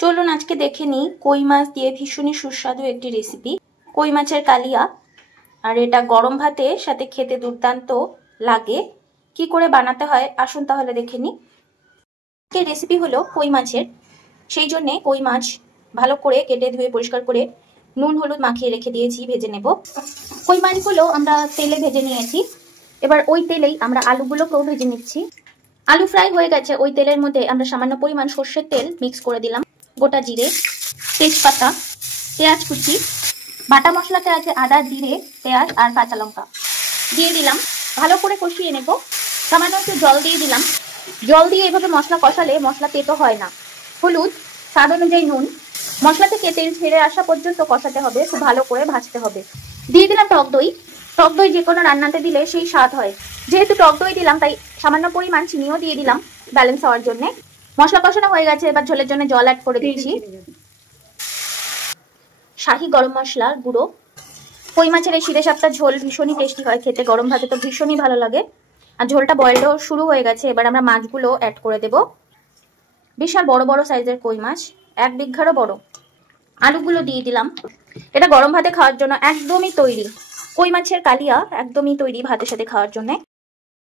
চলুন আজকে দেখে নিই কই মাছ দিয়ে ভীষণই সুস্বাদু একটি রেসিপি, কই মাছের কালিয়া। আর এটা গরম ভাতের সাথে খেতে দুর্দান্ত লাগে। কি করে বানাতে হয় আসুন তাহলে দেখে নিই। এই রেসিপি হলো কই মাছের, সেই জন্যে কই মাছ ভালো করে কেটে ধুয়ে পরিষ্কার করে নুন হলুদ মাখিয়ে রেখে দিয়েছি, ভেজে নেব। কই মাছগুলো আমরা তেলে ভেজে নিয়েছি, এবার ওই তেলেই আমরা আলুগুলোকেও ভেজে নিচ্ছি। আলু ফ্রাই হয়ে গেছে, ওই তেলের মধ্যে আমরা সামান্য পরিমাণ সর্ষের তেল মিক্স করে দিলাম, গোটা জিরে, তেজপাতা, পেঁয়াজ কুচি, বাটা মশলাতে আছে আদা জিরে পেঁয়াজ আর কাঁচা লঙ্কা দিয়ে দিলাম, ভালো করে কষিয়ে নেব। সামান্য একটু জল দিয়ে দিলাম, জল দিয়ে এভাবে মশলা কষালে মশলা তেতো হয় না। হলুদ, স্বাদ অনুযায়ী নুন, মশলা থেকে তেল ছেড়ে আসা পর্যন্ত কষাতে হবে, খুব ভালো করে ভাজতে হবে। দিয়ে দিলাম টক দই। টক দই যে কোনো রান্নাতে দিলে সেই স্বাদ হয়, যেহেতু টক দই দিলাম তাই সামান্য পরিমাণ চিনিও দিয়ে দিলাম ব্যালেন্স হওয়ার জন্য। মশলা কষানো হয়ে গেছে, এবার ঝোলের জন্য জল অ্যাড করে দিচ্ছি। শাহি গরম মশলার গুঁড়ো। কই মাছের এই শিরে সাপটা ঝোল ভীষণই টেস্টি হয় খেতে, গরম ভাতে তো ভীষণই ভালো লাগে। আর ঝোলটা বয়েলও শুরু হয়ে গেছে, এবার আমরা মাছগুলো অ্যাড করে দেব। বিশাল বড় বড় সাইজের কই মাছ, 1 বিঘারও বড়। আলুগুলো দিয়ে দিলাম। এটা গরম ভাতে খাওয়ার জন্য একদমই তৈরি, কই মাছের কালিয়া একদমই তৈরি ভাতের সাথে খাওয়ার জন্য।